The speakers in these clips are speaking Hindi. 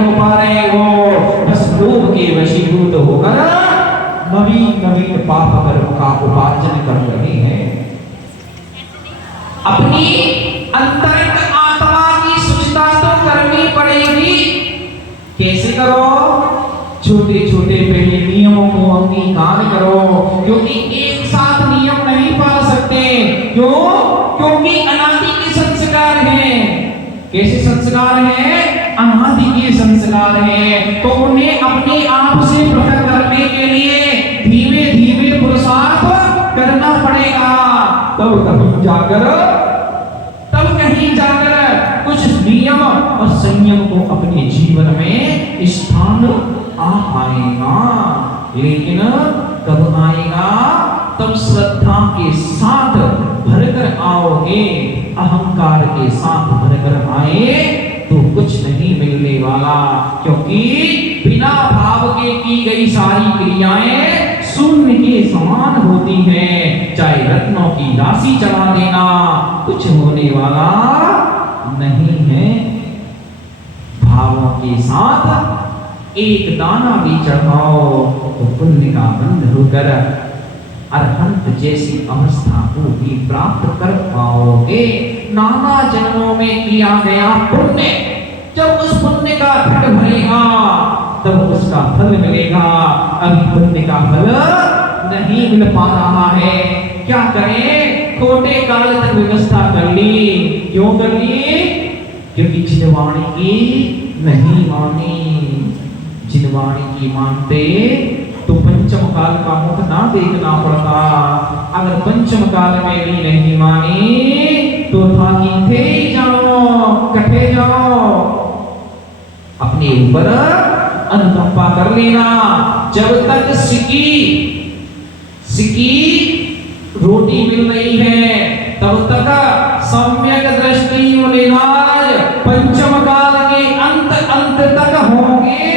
हो पा रहे हो, बस लोभ के वशीभूत होकर नवीन नवीन पाप कर्म का उपार्जन कर रहे हैं। अपनी अंतरंग आत्मा की शुचिता तो करनी पड़ेगी। कैसे करो? छोटे छोटे पहले नियमों को अंगीकार करो, क्योंकि एक साथ नियम नहीं पाल सकते। क्यों? क्योंकि अनादि के संस्कार हैं। कैसे संस्कार हैं? अनादि के संस्कार हैं। तो उन्हें अपने आप से पृथक करने के लिए धीमे धीमे पुरुषार्थ करना पड़ेगा। तब कहीं जाकर कुछ नियम और संयम को अपने जीवन में स्थान आ पाएगा। लेकिन कब आएगा? तब श्रद्धा के साथ भरकर आओगे। अहंकार के साथ भरकर आए तो कुछ नहीं मिलने वाला, क्योंकि बिना भाव के की गई सारी क्रियाएं शून्य के समान होती हैं। चाहे रत्नों की राशि चढ़ा देना, कुछ होने वाला नहीं है। भावों के साथ एक दाना भी चढ़ाओ तो पुण्य का बंध होकर अरहंत जैसी अवस्था को भी प्राप्त कर पाओगे। नाना जन्मों में किया गया पुण्य, जब उस पुण्य का घट भरेगा तब उसका फल मिलेगा। अभी पुण्य का फल नहीं मिल पा रहा है। क्या करें? छोटे काल तक व्यवस्था कर ली। क्यों कर ली? क्योंकि जिनवाणी की नहीं मानी। जिनवाणी की मानते तो पंचम काल का मुख ना देखना पड़ता। अगर पंचम काल में भी नहीं मानी तो था कि थे जाओ, कटे जाओ। अपने ऊपर अनुकंपा कर लेना। जब तक सिकी रोटी मिल रही है तब तक सम्यक दृष्टि लिहाज पंचम काल के अंत तक होंगे।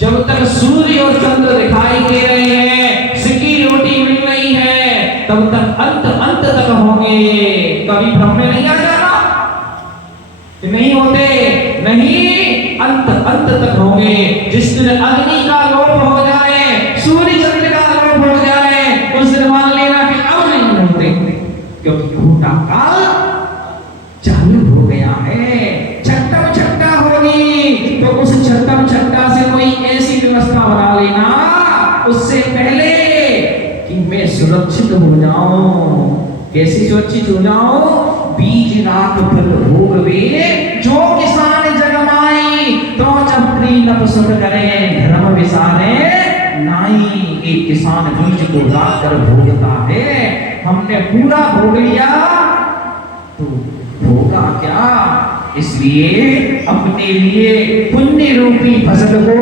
जब तक सूर्य और चंद्र दिखाई दे रहे हैं, सिकी रोटी मिल रही है, तब तक अंत तक होंगे। कभी भ्रम में नहीं आ जाना कि नहीं होते, नहीं, अंत तक होंगे। जिस दिन अग्नि का लोप हो जाए, सूर्य चंद्र का लोप हो जाए, उस दिन मान लेना कि अब नहीं होते, क्योंकि घूटा काल चालू हो गया है। छट्टा होगी तो उस छट्टा से कोई ऐसी व्यवस्था बना लेना उससे पहले कि मैं सुरक्षित हो जाऊं। कैसे सुरक्षित हो जाऊं? बीज रात फल भोग वे जो किसान जगमाई, तो चपरी नपसुख करे धर्म विसारे नाई। एक किसान बीज को रात कर भोगता है। हमने पूरा भोग लिया तो होगा क्या? इसलिए अपने लिए पुण्य रूपी फसल को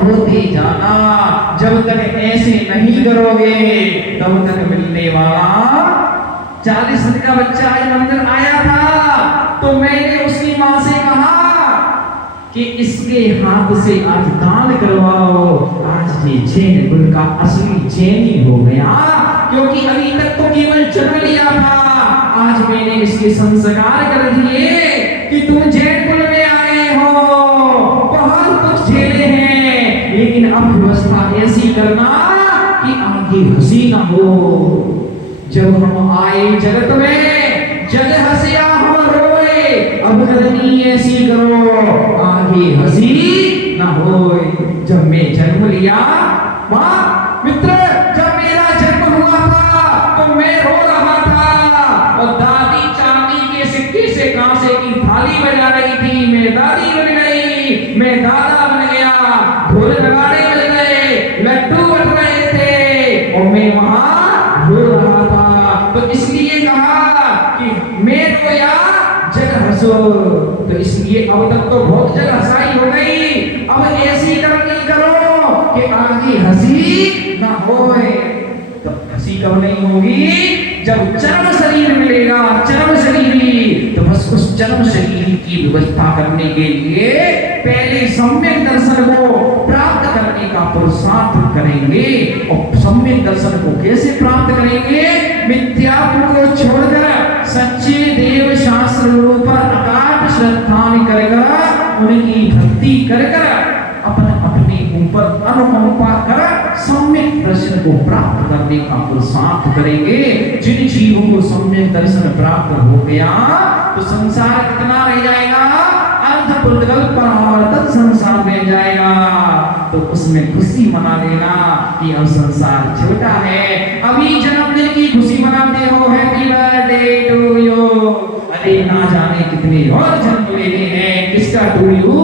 बोते जाना। जब तक ऐसे नहीं करोगे तब तक मिलने वाला 40 दिन का बच्चा आज मंदिर आया था, तो मैंने उसकी माँ से कहा कि इसके हाथ से आज दान करवाओ। आज ये जैन कुल का असली जैनी हो गया, क्योंकि अभी तक तो केवल जन्म लिया था। आज मैंने इसके संस्कार कर दिए कि तुम जैन कुल में आए हो, बहुत कुछ झेले हैं, लेकिन अब व्यवस्था ऐसी करना कि आगे हंसी ना हो। जब हम आए जगत में, जग हंसिया हम रोए, अब करनी ऐसी करो आगे हंसी ना होए। जब मैं जन्म लिया, माँ मित्र, जब मेरा जन्म हुआ था तो मैं रो रहा था, और दादी चांदी के सिक्के से कांसे की थाली बजा रही थी। मैं दादी बन गई, मैं दादा बन गया, ढोल नगाड़े बज गए, लड्डू बन रहे थे, और मैं वहां रो रहा था। तो इसलिए कहा कि मैं रोया जग हंसो। तो इसलिए अब तक तो बहुत जग हंसाई हो गई, अब ऐसी करनी करो कि आगे हंसी ना होए। तो हंसी कब नहीं होगी? जब चरम शरीर मिलेगा, चरम शरीरी। तो बस उस चरम शरीर की व्यवस्था करने के लिए पहले सम्यक दर्शन को प्राप्त करने का पुरुषार्थ करेंगे। और सम्यक दर्शन को कैसे प्राप्त करेंगे? मिथ्यात्व को छोड़कर सच्चे देव शास्त्र पर अकाट श्रद्धा करेगा उनकी भक्ति कर कर अपने अपने ऊपर अनुकंपा कर सम्यक दर्शन को प्राप्त करने का पुरुषार्थ करेंगे। जिन जीवों को सम्यक दर्शन प्राप्त हो गया तो संसार कितना रह जाएगा, अर्ध पुनर्कल्पनावर्तक संसार रह जाएगा। तो उसमें खुशी मना लेना कि अब संसार छोटा है। अभी जन्मदिन की खुशी मनाते हो, हैप्पी बर्थडे टू यू, अरे ना जाने कितने और जन्म लेने हैं, किसका टू यू,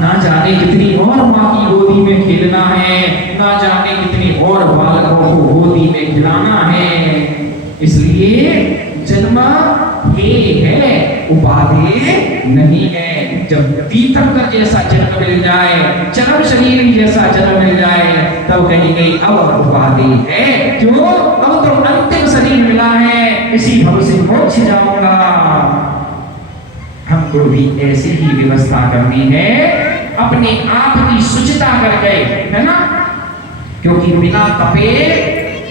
ना जाने कितनी और माँ की गोदी में खेलना है, ना जाने कितनी और बालकों को गोदी में खिलाना है। इसलिए जन्म ये है, उपाधि नहीं है। जब तीर्थंकर जैसा जन्म मिल जाए, चरम शरीर जैसा जन्म मिल जाए, तब कहेंगे अब उपाधि है। क्यों? अब तो अंतिम शरीर मिला है, इसी भव से मोक्ष जाऊंगा। हमको भी ऐसी ही व्यवस्था करनी है, अपने आप की शुचिता कर गए, है ना? क्योंकि बिना तपे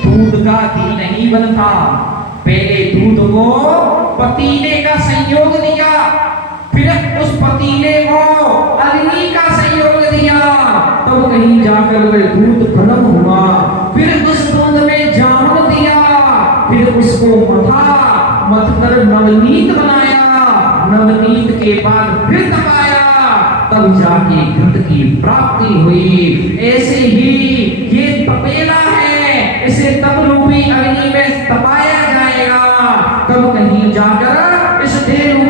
दूध का घी नहीं बनता। पहले दूध को पतीले का संयोग दिया, फिर उस पतीले को अग्नि का संयोग दिया, तब कहीं जाकर वह दूध गर्म हुआ। फिर उस दूध में जामुन दिया, फिर उसको मथ कर नवनीत बनाया, नवनीत के बाद फिर तपाया, तब जाके घृत की प्राप्ति हुई। ऐसे ही ये तपेला है, इसे तप रूपी अग्नि में